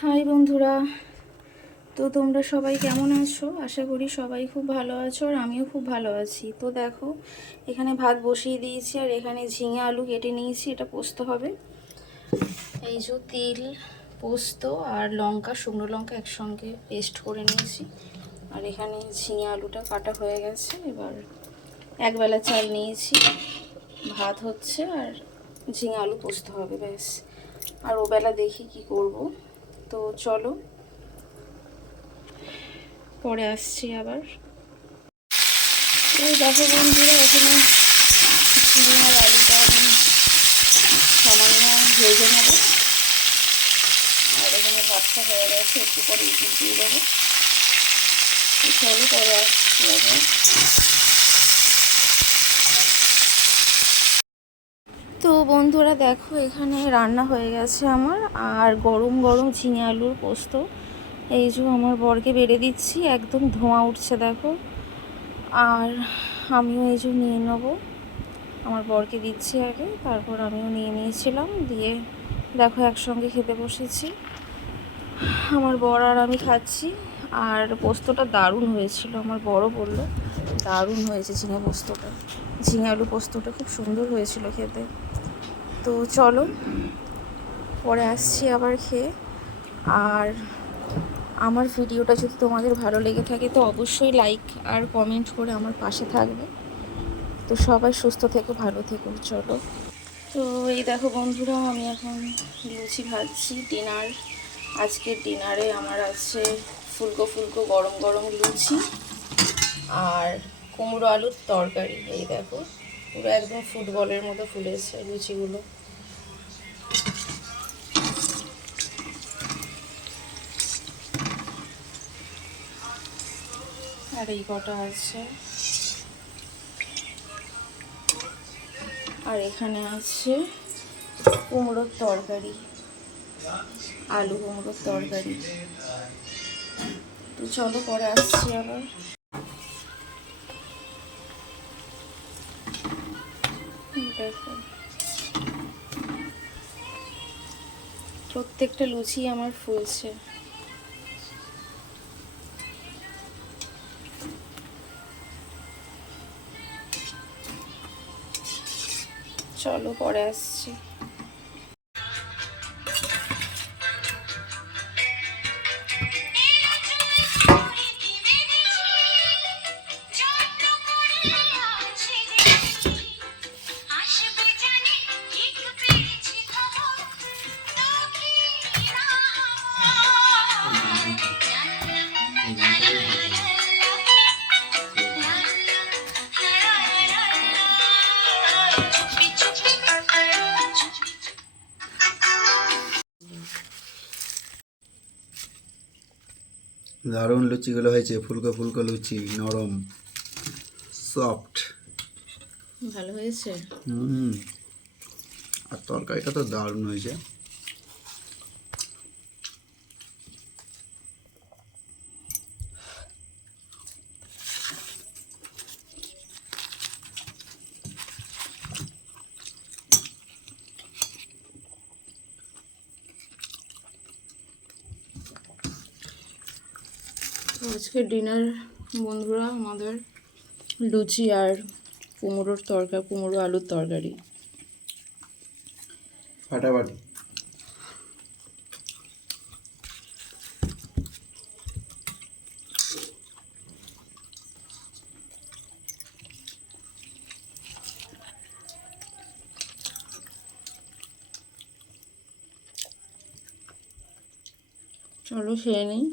High বন্ধুরা, তো তোমরা সবাই কেমন আছো? আশা করি সবাই খুব ভালো আছো আর আমিও খুব ভালো আছি। তো দেখো, এখানে ভাত বসিয়ে দিয়েছি আর এখানে ঝিঙে আলু কেটে নিয়েছি, এটা পোস্ত হবে। এই যে তিল, পোস্ত আর লঙ্কা, শুকনো লঙ্কা একসঙ্গে পেস্ট করে নিয়েছি। আর এখানে ঝিঙে আলুটা কাটা হয়ে গেছে। এবার একবেলা চাল নিয়েছি, ভাত হচ্ছে আর ঝিঙে আলু পোস্ত হবে, ব্যাস। আর ওবেলা দেখি কি করব। তো চলো, পরে আসছি আবার। এই দেখো বন্ধুরা, এখানে ঝিঙে আর আলুটা আমি সামান্য ভেজে নেব। আর এখানে ভাতটা হয়ে গেছে, একটু পরে ইউটিউব দিয়ে দেবো। চলো, পরে আসছি আবার। তো বন্ধুরা দেখো, এখানে রান্না হয়ে গেছে আমার, আর গরম গরম ঝিঙে আলুর পোস্ত এই যে আমার বরকে বেড়ে দিচ্ছি, একদম ধোঁয়া উঠছে দেখো। আর আমিও এই যে নিয়ে নেবো, আমার বরকে দিচ্ছি আগে, তারপর আমিও নিয়ে নিয়েছিলাম, দিয়ে দেখো একসঙ্গে খেতে বসেছি। আমার বর আর আমি খাচ্ছি। আর পোস্তটা দারুণ হয়েছিল, আমার বড় বলল দারুণ হয়েছে ঝিঙে আলু পোস্তটা খুব সুন্দর হয়েছিল খেতে। তো চলো, পরে আসছি আবার খেয়ে। আর আমার ভিডিওটা যদি তোমাদের ভালো লেগে থাকে তো অবশ্যই লাইক আর কমেন্ট করে আমার পাশে থাকবে। তো সবাই সুস্থ থেকো, ভালো থেকো। চলো, তো এই দেখো বন্ধুরা, আমি এখন লুচি ভাজছি। আজকের ডিনারে আমার আছে ফুলকো ফুলকো গরম গরম লুচি আর কুমড়ো আলুর তরকারি। এই দেখো, পুরো একদম ফুটবলের মতো ফুলেছে লুচিগুলো। আর এই কটা আছে। আর এখানে আছে কুমড়োর তরকারি, আলু কুমড়োর তরকারি। তো চলো, পরে আসছি আবার। দেখো, প্রত্যেকটা লুচি আমার ফুলছে। চলো, পরে আসছি। দারুণ লুচিগুলো হয়েছে, ফুলকো ফুলকো লুচি, নরম সফট। ভালো হয়েছে। আর তরকারিটা তো দারুণ হয়েছে। আজকে ডিনার বন্ধুরা আমাদের লুচি আর কুমড়ো আলুর তরকারি। ফাটাফাটি। চলো খেয়ে নিই।